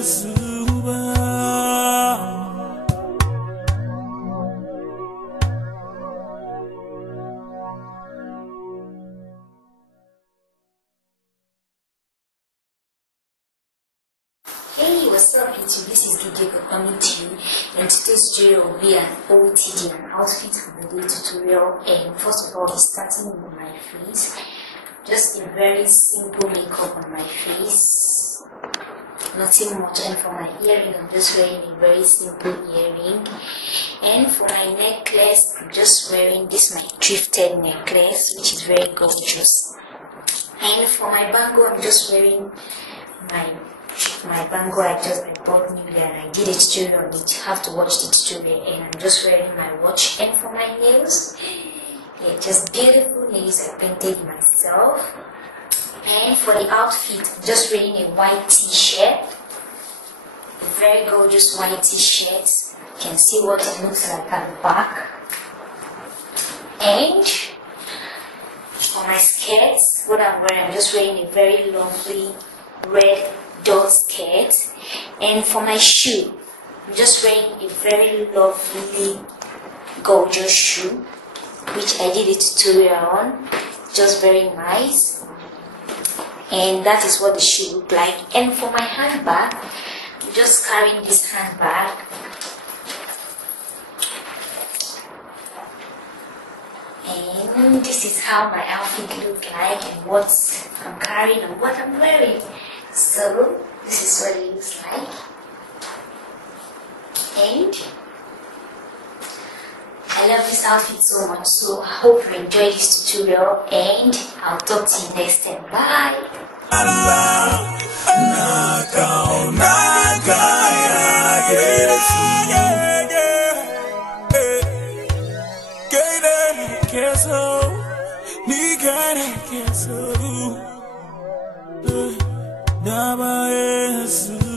Hey, what's up YouTube? This is Gigeko coming to you, and today's tutorial will be an OOTD, an outfit for the day tutorial. And first of all, starting with my face, just a very simple makeup on my face, nothing much. And for my earring, I'm just wearing a very simple earring. And for my necklace, I'm just wearing this my thrifted necklace, which is very gorgeous. And for my bangle, I'm just wearing my bangle I bought new there, and I did a tutorial on it. You have to watch the tutorial. And I'm just wearing my watch. And for my nails, yeah, just beautiful nails I painted myself. And for the outfit, I'm just wearing a white t-shirt, a very gorgeous white t-shirt. You can see what it looks like at the back. And for my skirts, what I'm wearing, I'm just wearing a very lovely red dot skirt. And for my shoe, I'm just wearing a very lovely gorgeous shoe, which I did a tutorial on, just very nice. And that is what the shoe look like. And for my handbag, I'm just carrying this handbag. And this is how my outfit look like, and what I'm carrying and what I'm wearing. So this is what it looks like. And I love this outfit so much, so I hope you enjoyed this tutorial, and I'll talk to you next time. Bye. Naba Yesu.